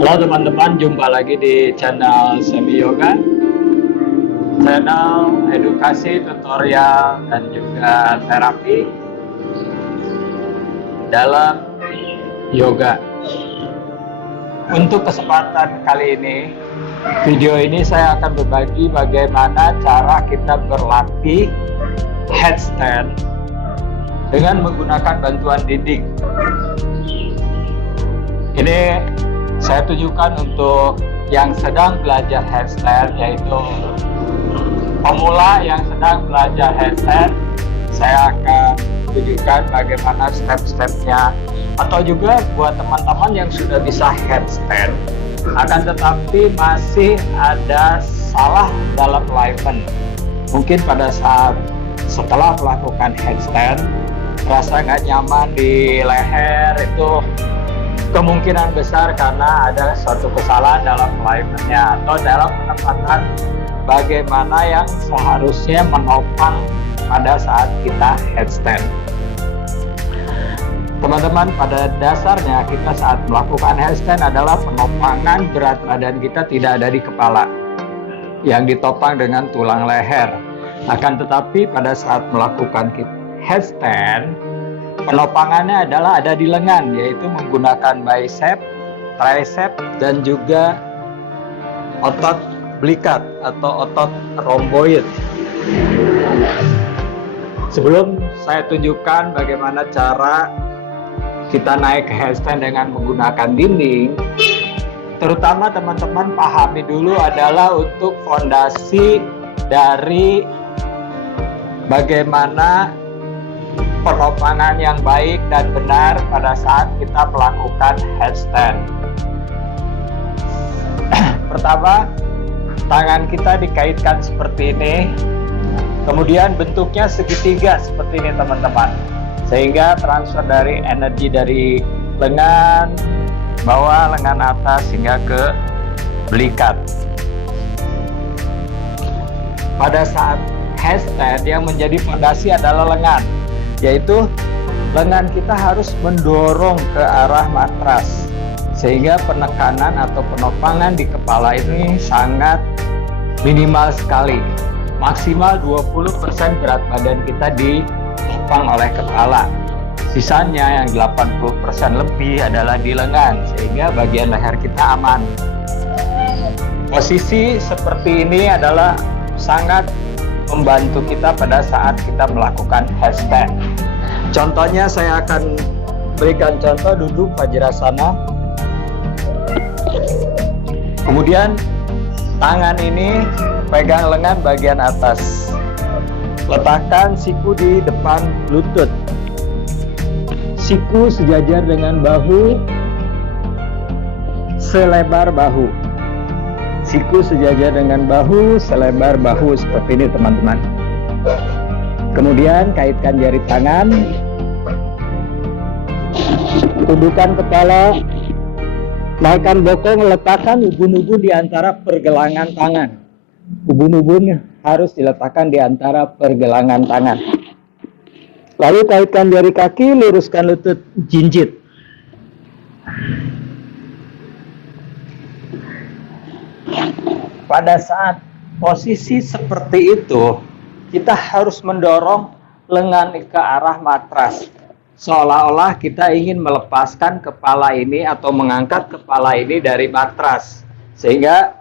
Halo teman-teman, jumpa lagi di channel Semi Yoga, channel edukasi, tutorial, dan juga terapi dalam yoga. Untuk kesempatan kali ini, video ini saya akan berbagi bagaimana cara kita berlatih headstand dengan menggunakan bantuan dinding. Ini saya tunjukkan untuk yang sedang belajar headstand, yaitu pemula yang sedang belajar headstand. Saya akan tunjukkan bagaimana step-stepnya, atau juga buat teman-teman yang sudah bisa headstand akan tetapi masih ada salah dalam alignment. Mungkin pada saat setelah melakukan headstand rasa nggak nyaman di leher, itu kemungkinan besar karena ada suatu kesalahan dalam alignmentnya atau dalam penempatan bagaimana yang seharusnya menopang pada saat kita headstand. Teman-teman, pada dasarnya kita saat melakukan headstand adalah penopangan berat badan kita tidak ada di kepala, yang ditopang dengan tulang leher. Akan tetapi pada saat melakukan headstand, penopangannya adalah ada di lengan, yaitu menggunakan bicep, tricep, dan juga otot belikat atau otot rhomboid. Sebelum saya tunjukkan bagaimana cara kita naik ke headstand dengan menggunakan dinding, terutama teman-teman pahami dulu adalah untuk fondasi dari bagaimana penopangan yang baik dan benar pada saat kita melakukan headstand. Pertama, tangan kita dikaitkan seperti ini, kemudian bentuknya segitiga seperti ini teman-teman, sehingga transfer dari energi dari lengan bawah, lengan atas hingga ke belikat. Pada saat headstand yang menjadi fondasi adalah lengan, yaitu lengan kita harus mendorong ke arah matras sehingga penekanan atau penopangan di kepala ini sangat minimal sekali. Maksimal 20% berat badan kita ditopang oleh kepala. Sisanya yang 80% lebih adalah di lengan, sehingga bagian leher kita aman. Posisi seperti ini adalah sangat membantu kita pada saat kita melakukan headstand. Contohnya saya akan berikan contoh duduk Vajrasana. Kemudian tangan ini pegang lengan bagian atas. Letakkan siku di depan lutut. Siku sejajar dengan bahu, selebar bahu. Siku sejajar dengan bahu, selebar bahu, seperti ini teman-teman. Kemudian kaitkan jari tangan, tundukkan kepala, naikkan bokong, letakkan ubun-ubun di antara pergelangan tangan. Ubun-ubun harus diletakkan di antara pergelangan tangan. Lalu kaitkan jari kaki, luruskan lutut, jinjit. Pada saat posisi seperti itu, kita harus mendorong lengan ke arah matras, seolah-olah kita ingin melepaskan kepala ini atau mengangkat kepala ini dari matras, sehingga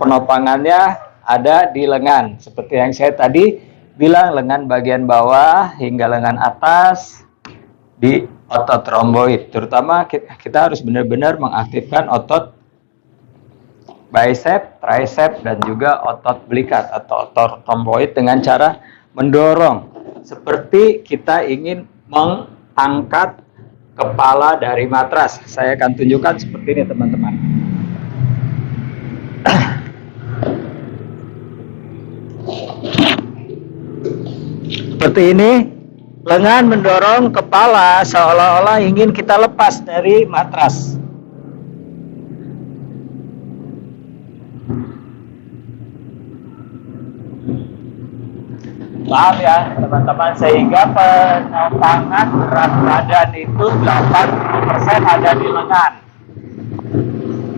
penopangannya ada di lengan. Seperti yang saya tadi bilang, lengan bagian bawah hingga lengan atas di otot rhomboid. Terutama kita harus benar-benar mengaktifkan otot bicep, tricep, dan juga otot belikat atau otot rhomboid dengan cara mendorong seperti kita ingin mengangkat kepala dari matras. Saya akan tunjukkan seperti ini teman-teman. Seperti ini, lengan mendorong kepala seolah-olah ingin kita lepas dari matras. Paham ya teman-teman, sehingga penopangan berat badan itu 80% ada di lengan.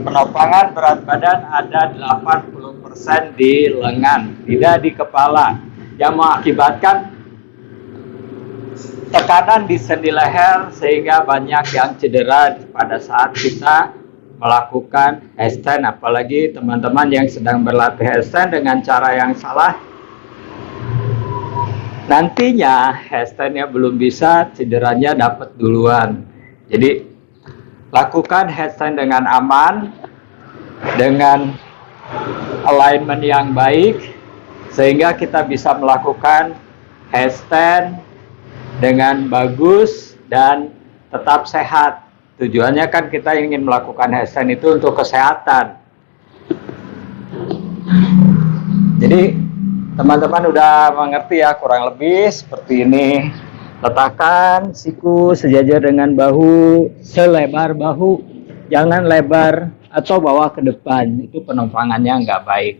Penopangan berat badan ada 80% di lengan, tidak di kepala, yang mengakibatkan tekanan di sendi leher sehingga banyak yang cedera pada saat kita melakukan handstand. Apalagi teman-teman yang sedang berlatih handstand dengan cara yang salah, nantinya handstandnya belum bisa, cederanya dapat duluan. Jadi lakukan handstand dengan aman, dengan alignment yang baik, sehingga kita bisa melakukan handstand dengan bagus dan tetap sehat. Tujuannya kan kita ingin melakukan handstand itu untuk kesehatan. Jadi teman-teman udah mengerti ya, kurang lebih seperti ini. Letakkan siku sejajar dengan bahu, selebar bahu, jangan lebar atau bawa ke depan, itu penumpangannya nggak baik.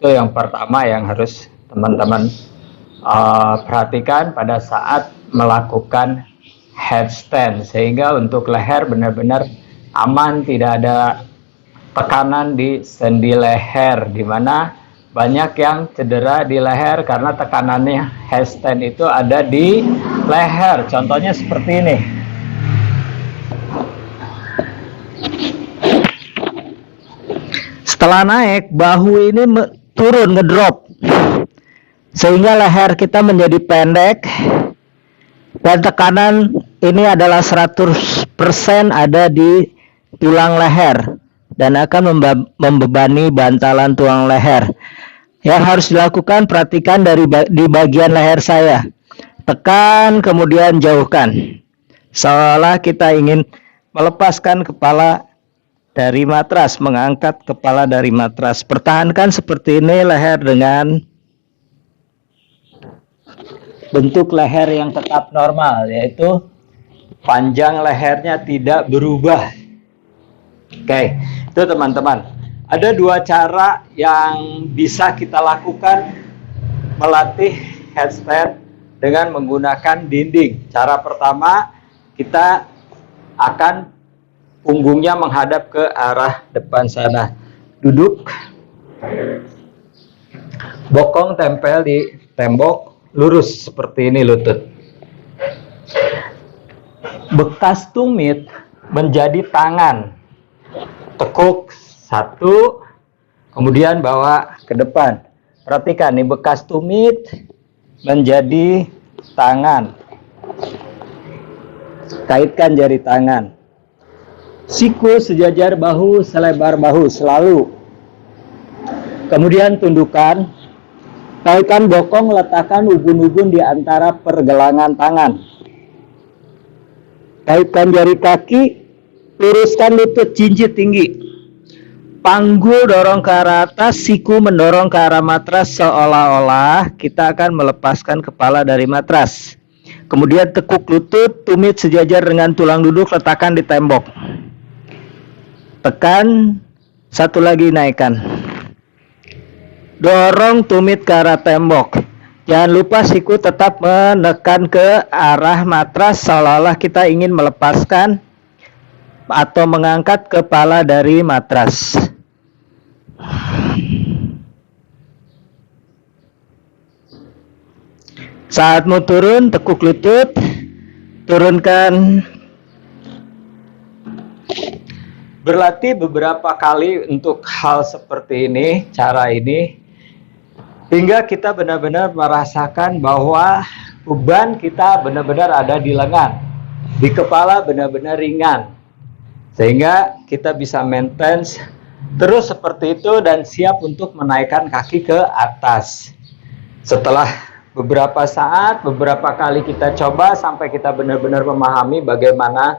Itu yang pertama yang harus teman-teman perhatikan pada saat melakukan headstand, sehingga untuk leher benar-benar aman, tidak ada tekanan di sendi leher, dimana banyak yang cedera di leher karena tekanannya headstand itu ada di leher. Contohnya seperti ini. Setelah naik, bahu ini turun, ngedrop, sehingga leher kita menjadi pendek, dan tekanan ini adalah 100% ada di tulang leher dan akan membebani bantalan tulang leher. Yang harus dilakukan, perhatikan di bagian leher saya. Tekan, kemudian jauhkan. Seolah kita ingin melepaskan kepala dari matras, mengangkat kepala dari matras. Pertahankan seperti ini leher dengan bentuk leher yang tetap normal, yaitu panjang lehernya tidak berubah. Oke, itu teman-teman. Ada dua cara yang bisa kita lakukan melatih headstand dengan menggunakan dinding. Cara pertama, kita akan punggungnya menghadap ke arah depan sana. Duduk, bokong tempel di tembok, lurus seperti ini lutut. Bekas tumit menjadi tangan. Tekuk satu, kemudian bawa ke depan. Perhatikan, nih bekas tumit menjadi tangan. Kaitkan jari tangan. Siku sejajar bahu, selebar bahu selalu. Kemudian tundukkan. Kaitkan bokong, letakkan ubun-ubun di antara pergelangan tangan. Kaitkan jari kaki, luruskan lutut, jinjit tinggi. Panggul dorong ke arah atas, siku mendorong ke arah matras, seolah-olah kita akan melepaskan kepala dari matras. Kemudian tekuk lutut, tumit sejajar dengan tulang duduk, letakkan di tembok. Tekan, satu lagi naikkan. Dorong tumit ke arah tembok. Jangan lupa siku tetap menekan ke arah matras, seolah-olah kita ingin melepaskan atau mengangkat kepala dari matras. Saat mau turun, tekuk lutut, turunkan. Berlatih beberapa kali untuk hal seperti ini, cara ini, hingga kita benar-benar merasakan bahwa beban kita benar-benar ada di lengan, di kepala benar-benar ringan, sehingga kita bisa maintain terus seperti itu dan siap untuk menaikkan kaki ke atas. Setelah beberapa saat, beberapa kali kita coba sampai kita benar-benar memahami bagaimana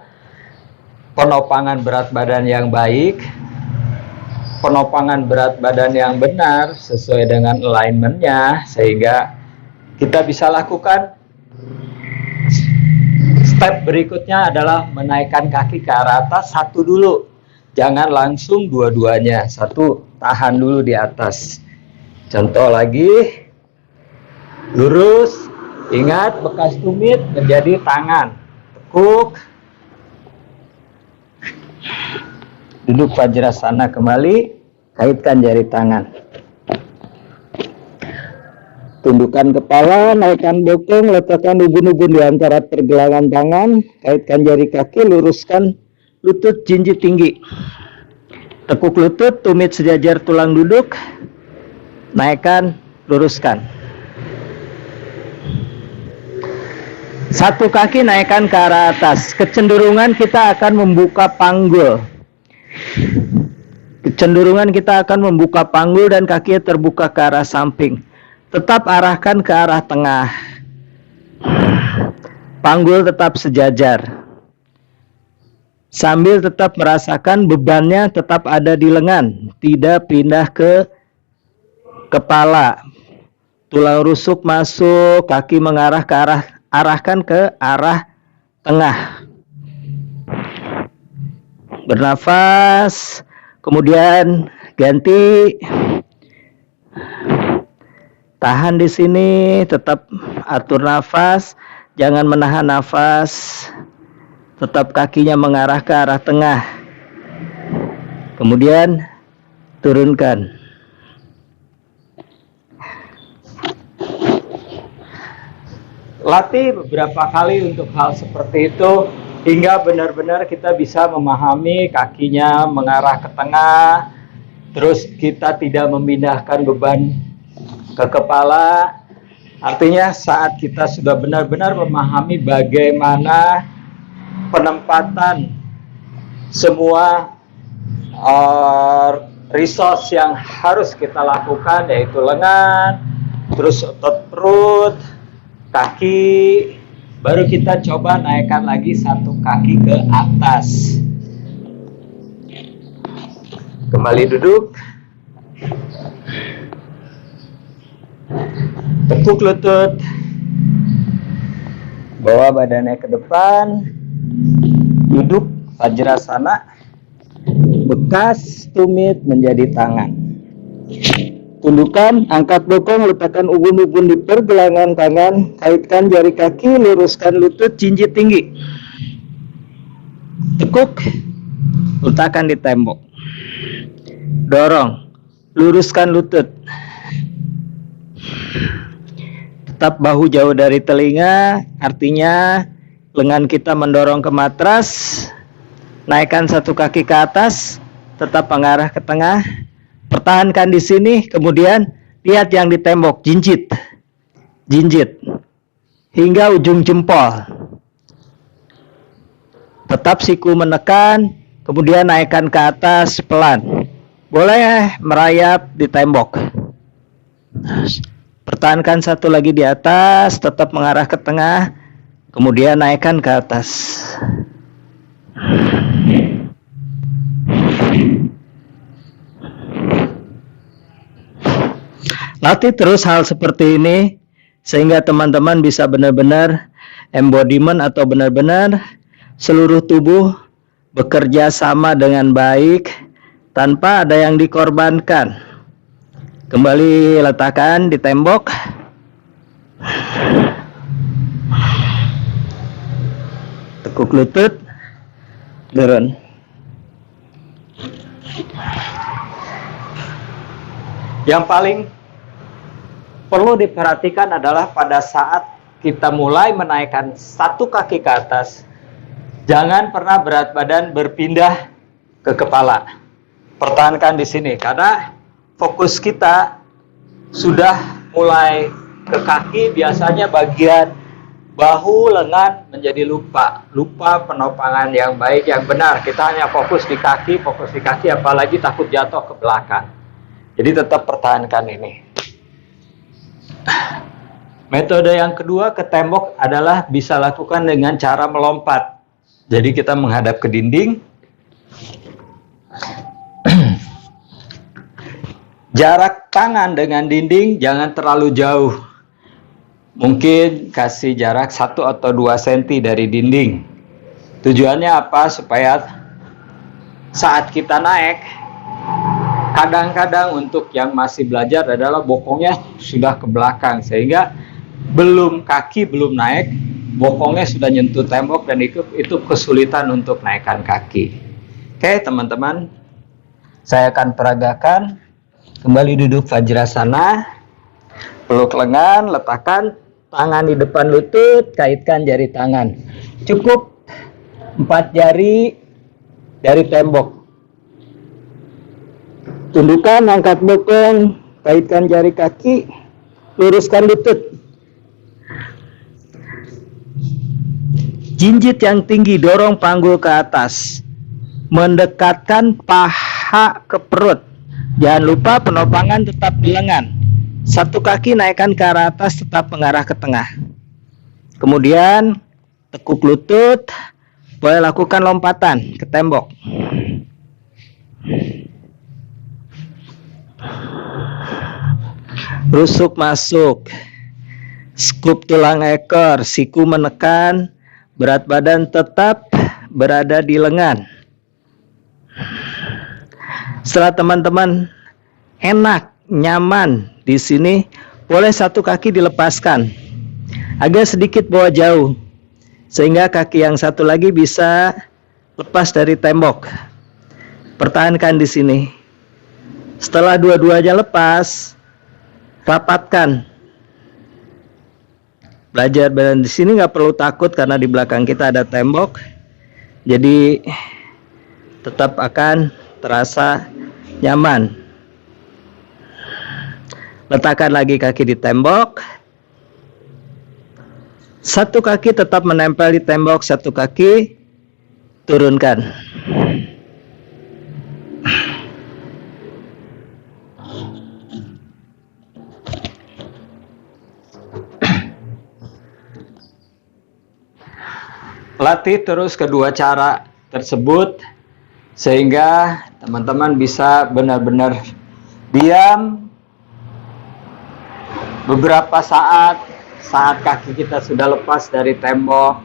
penopangan berat badan yang baik, penopangan berat badan yang benar sesuai dengan alignment-nya, sehingga kita bisa lakukan step berikutnya adalah menaikkan kaki ke arah atas. Satu dulu, jangan langsung dua-duanya. Satu, tahan dulu di atas. Contoh lagi, lurus, ingat bekas tumit menjadi tangan, tekuk, Duduk Vajrasana kembali, kaitkan jari tangan. Tundukkan kepala, naikkan bokong, letakkan ubun-ubun di antara pergelangan tangan, kaitkan jari kaki, luruskan lutut, jinjit tinggi. Tekuk lutut, tumit sejajar tulang duduk, naikkan, luruskan. Satu kaki naikkan ke arah atas. Kecenderungan kita akan membuka panggul. Kecenderungan kita akan membuka panggul dan kaki terbuka ke arah samping. Tetap arahkan ke arah tengah. Panggul tetap sejajar. Sambil tetap merasakan bebannya tetap ada di lengan, tidak pindah ke kepala. Tulang rusuk masuk, kaki mengarah ke arahkan ke arah tengah. Bernafas, kemudian ganti. Tahan di sini, tetap atur nafas, jangan menahan nafas. Tetap kakinya mengarah ke arah tengah. Kemudian turunkan. Latih beberapa kali untuk hal seperti itu hingga benar-benar kita bisa memahami kakinya mengarah ke tengah. Terus kita tidak memindahkan beban ke kepala. Artinya saat kita sudah benar-benar memahami bagaimana penempatan semua resource yang harus kita lakukan, yaitu lengan, terus otot perut, kaki, baru kita coba naikkan lagi satu kaki ke atas. Kembali duduk. Tekuk lutut, bawa badannya ke depan, duduk Vajrasana, bekas tumit menjadi tangan. Tundukkan, angkat bokong, letakkan ubun-ubun di pergelangan tangan, kaitkan jari kaki, luruskan lutut, jinjit tinggi. Tekuk, letakkan di tembok. Dorong, luruskan lutut. Tetap bahu jauh dari telinga, artinya lengan kita mendorong ke matras. Naikkan satu kaki ke atas, tetap mengarah ke tengah. Pertahankan di sini, kemudian lihat yang di tembok, jinjit. Jinjit hingga ujung jempol. Tetap siku menekan, kemudian naikkan ke atas pelan. Boleh merayap di tembok. Pertahankan satu lagi di atas, tetap mengarah ke tengah, kemudian naikkan ke atas. Latih terus hal seperti ini, sehingga teman-teman bisa benar-benar embodiment atau benar-benar seluruh tubuh bekerja sama dengan baik, tanpa ada yang dikorbankan. Kembali letakkan di tembok. Tekuk lutut, turun. Yang paling perlu diperhatikan adalah pada saat kita mulai menaikkan satu kaki ke atas, jangan pernah berat badan berpindah ke kepala. Pertahankan di sini, karena fokus kita sudah mulai ke kaki, biasanya bagian bahu, lengan menjadi lupa penopangan yang baik, yang benar. Kita hanya fokus di kaki, apalagi takut jatuh ke belakang. Jadi tetap pertahankan ini. Metode yang kedua ke tembok adalah bisa lakukan dengan cara melompat. Jadi kita menghadap ke dinding. Jarak tangan dengan dinding jangan terlalu jauh. Mungkin kasih jarak 1 atau 2 cm dari dinding. Tujuannya apa? Supaya saat kita naik, kadang-kadang untuk yang masih belajar adalah bokongnya sudah ke belakang, sehingga kaki belum naik, bokongnya sudah nyentuh tembok, dan itu kesulitan untuk naikkan kaki. Oke teman-teman, saya akan peragakan. Kembali duduk Vajrasana, peluk lengan, letakkan tangan di depan lutut, kaitkan jari tangan. Cukup 4 jari dari tembok. Tundukkan, angkat bokong, kaitkan jari kaki, luruskan lutut. Jinjit yang tinggi, dorong panggul ke atas. Mendekatkan paha ke perut. Jangan lupa penopangan tetap di lengan. Satu kaki naikkan ke arah atas, tetap mengarah ke tengah. Kemudian tekuk lutut, boleh lakukan lompatan ke tembok. Rusuk masuk, skup tulang ekor, siku menekan, berat badan tetap berada di lengan. Setelah teman-teman enak, nyaman di sini, boleh satu kaki dilepaskan, agak sedikit bawa jauh, sehingga kaki yang satu lagi bisa lepas dari tembok. Pertahankan di sini. Setelah dua-duanya lepas, rapatkan. Belajar badan di sini nggak perlu takut karena di belakang kita ada tembok, jadi tetap akan terasa nyaman. Letakkan lagi kaki di tembok. Satu kaki tetap menempel di tembok, satu kaki turunkan. Latih terus kedua cara tersebut sehingga teman-teman bisa benar-benar diam beberapa saat kaki kita sudah lepas dari tembok.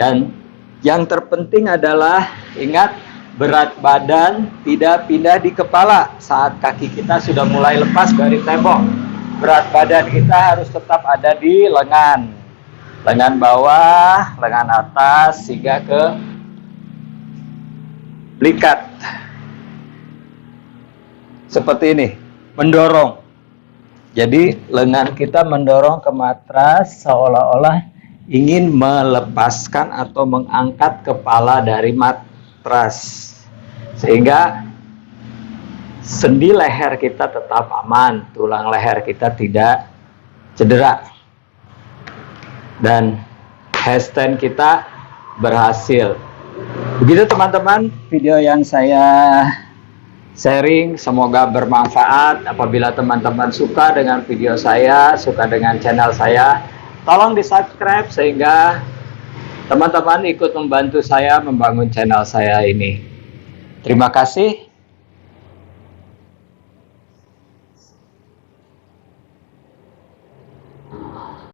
Dan yang terpenting adalah ingat, berat badan tidak pindah di kepala saat kaki kita sudah mulai lepas dari tembok. Berat badan kita harus tetap ada di lengan, lengan bawah, lengan atas, hingga ke belikat. Seperti ini, mendorong. Jadi lengan kita mendorong ke matras seolah-olah ingin melepaskan atau mengangkat kepala dari matras, sehingga sendi leher kita tetap aman, tulang leher kita tidak cedera, dan handstand kita berhasil. Begitu teman-teman, video yang saya sharing semoga bermanfaat. Apabila teman-teman suka dengan video saya, suka dengan channel saya, tolong di subscribe sehingga teman-teman ikut membantu saya membangun channel saya ini. Terima kasih.